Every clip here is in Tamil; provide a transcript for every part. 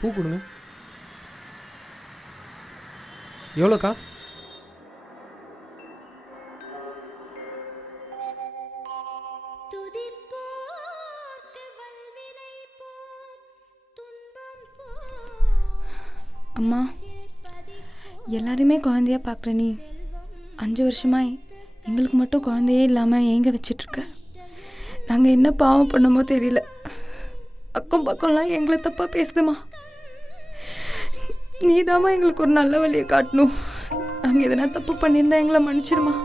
பூ கொடுங்க. எவ்வளோக்கா? அம்மா, எல்லாருமே குழந்தையா பார்க்குற நீ 5 வருஷமாக எங்களுக்கு மட்டும் குழந்தையே இல்லாமல் ஏங்க வச்சிட்ருக்க. நாங்கள் என்ன பாவம் பண்ணமோ தெரியல. அக்கம் பக்கம்லாம் எங்களை தப்பாக பேசுதுமா. நீ தாம்மா எங்களுக்கு ஒரு நல்ல வழியை காட்டணும். நாங்கள் எதனா தப்பு பண்ணியிருந்தா எங்களை மன்னிச்சிருமா.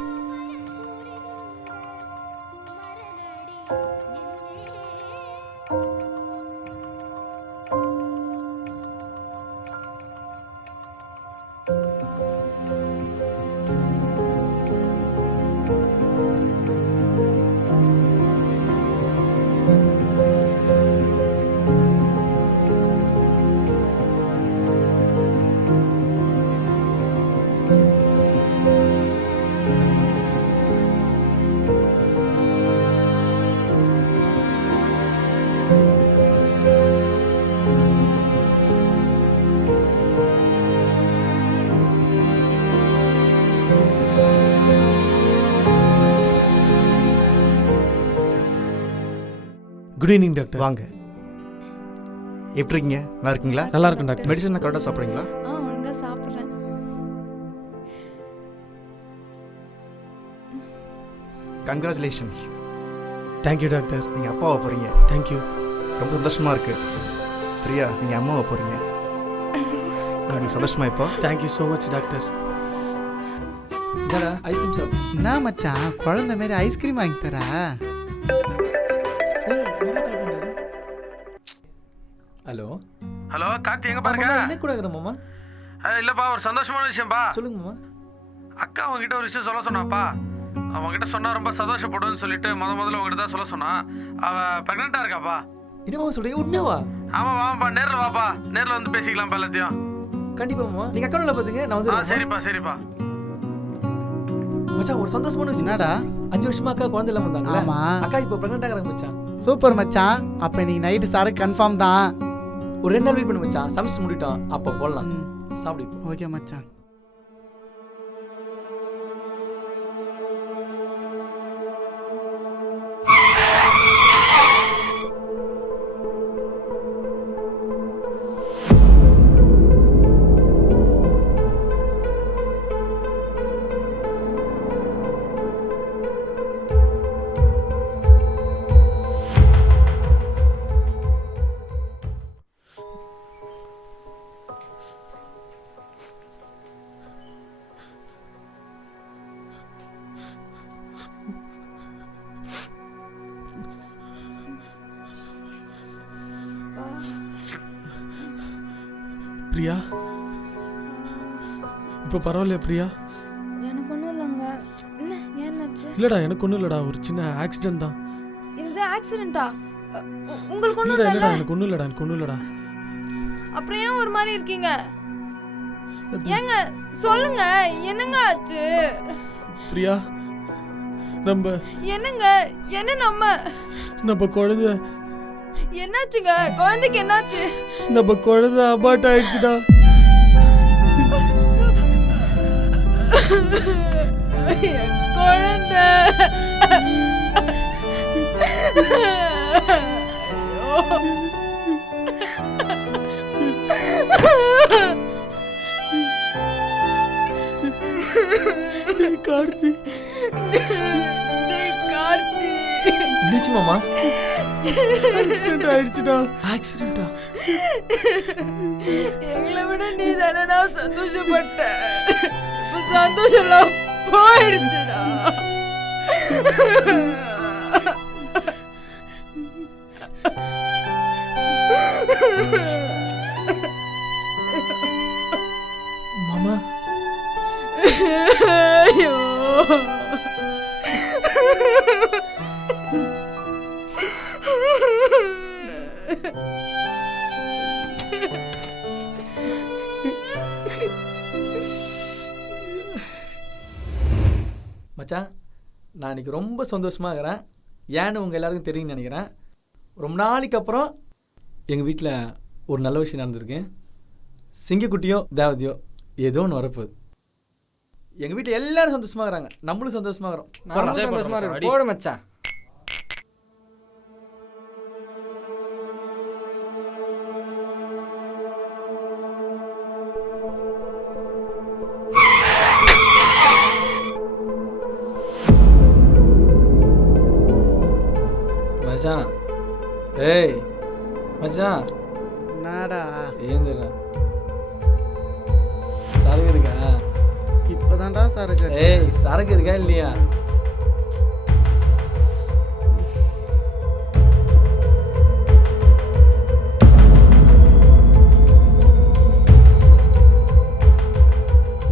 Good evening doctor. வாங்க. எப்படி இருக்கீங்க? நல்லா இருக்கீங்களா? நல்லா இருக்கும் டாக்டர். மெடிசன் கரெக்டாக சாப்பிட்றீங்களா? ஒழுங்காக சாப்பிட்றேன். கங்க்ராச்சுலேஷன்ஸ். Thank you doctor. நீங்கள் அப்பாவை போகிறீங்க. தேங்க்யூ. ரொம்ப சந்தோஷமாக இருக்குது. பிரியா, நீங்கள் அம்மாவை போகிறீங்க. உங்களுக்கு சந்தோஷமா இப்போ? Thank you so much doctor. Ice cream சாப்பிடு. என்ன மச்சான் குழந்தை மாதிரி ஐஸ்கிரீம் வாங்கி தரா? ஹலோ ஹலோ கார்த்தி, எங்க பாருங்க? என்ன கூட இருக்கிற மாமா? இல்லப்பா, ஒரு சந்தோஷமான விஷயம்ப்பா. சொல்லுங்க மாமா. அக்கா அவங்ககிட்ட ஒரு விஷயம் சொல்ல சொன்னாப்பா. அவங்ககிட்ட சொன்னா ரொம்ப சந்தோஷப்படுன்னு சொல்லிட்டு முதல்ல உங்ககிட்ட தான் சொல்ல சொன்னா. அவ பிரெக்னெண்டா இருக்காப்பா. என்னவா சொல்றீங்க? உண்மையாவா? ஆமா வாப்பா, நேரில் வாப்பா, நேரில் வந்து பேசிக்கலாம் எல்லாத்தையும். கண்டிப்பா மாமா. நீங்க அக்கௌண்ட்ல பாத்துங்க, நான் வந்து. சரிப்பா சரிப்பா. மச்சான் ஒரு சந்தோஷமான விஷயம். என்னடா? 5 வருஷமா அக்கா குழந்தை இல்லாம இருந்தாங்க. ஆமா. அக்கா இப்போ பிரெக்னெண்டா இருக்காங்க மச்சான். சூப்பர் மச்சான். அப்ப இன்னைக்கு நைட்டு சாரு கன்ஃபார்ம் தான். ஒரு 2 நாள் வெயிட் பண்ணு மச்சான். சமைச்சு முடிட்டோம், அப்ப போடலாம். சாப்பிடு இப்போ. ஓகே மச்சான். பிரியா, இப்போ பரவாயில்லையா பிரியா? எனக்கு ஒன்றும் இல்லைங்க. என்ன ஏன்னாச்சு? இல்லடா, எனக்கு ஒன்றும் இல்லடா, ஒரு சின்ன ஆக்சிடென்ட் தான். இது ஆக்சிடென்ட்டா? உங்களுக்கு ஒன்றும் இல்லடா இல்லைல்ல? எனக்கு ஒன்றும் இல்லடா, எனக்கு ஒன்றும் இல்லடா. அப்புறம் ஏன் ஒரு மாதிரி இருக்கீங்க? ஏங்க சொல்லுங்க, என்னங்க ஆச்சு? பிரியா, நம்ம என்னங்க என்ன நம்ம குழந்தை என்னாச்சுங்க? குழந்தைக்கு என்னாச்சு? நம்ம குழந்தை அபார்ட் ஆயிடுச்சுடா. குழந்தை கார்த்தி, கார்த்தி என்னாச்சு மாமா? ஆக்சிடென்ட் ஆயிடுச்சுடா. ஆக்சிடென்ட்டா? எங்களை விட நீ தானடா சந்தோஷப்பட்ட. இப்ப சந்தோஷம்லாம் போயிடுச்சுடா. மாமா ஐயோ, மச்சான், நான் இன்னைக்கு ரொம்ப சந்தோஷமாக இருக்கிறேன். ஏன்னு உங்கள் எல்லாருக்கும் தெரியும்னு நினைக்கிறேன். ரொம்ப நாளைக்கு அப்புறம் எங்கள் வீட்டில் ஒரு நல்ல விஷயம் நடந்திருக்கேன். சிங்கக்குட்டியோ தேவதையோ ஏதோ ஒன்று வரப்போகுது. எங்கள் வீட்டில் எல்லாரும் சந்தோஷமாக இருக்கிறாங்க, நம்மளும் சந்தோஷமாக இருக்கிறோம். சந்தோஷமா இருக்கு. போடு மச்சான். மச்சான், ஏய் மச்சான், என்னடா ஏந்திரா. சரக்கு இருக்கா? இப்பதான்டா சரக்கு ஏய் சரக்கு இருக்கா இல்லையா?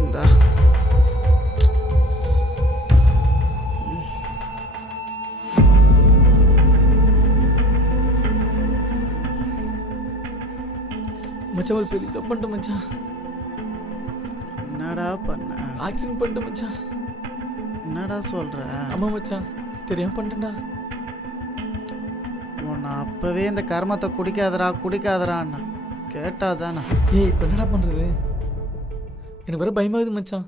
இந்தா. மச்சான் ஒரு பெரிய தப்பு பண்ணிட்டேன் மச்சான். என்னடா பண்ண? ஆக்சிடென்ட் பண்ணிட்டேன் மச்சான். என்னடா சொல்ற? ஆமா மச்சான், தெரியாம பண்ணிட்டேன்டா. உன்னை அப்பவே இந்த கர்மத்தை குடிக்காதரான்னா கேட்டாதானே. ஏய் இப்போ என்னடா பண்ணுறது? எனக்கு வர பயமாகுது மச்சான்.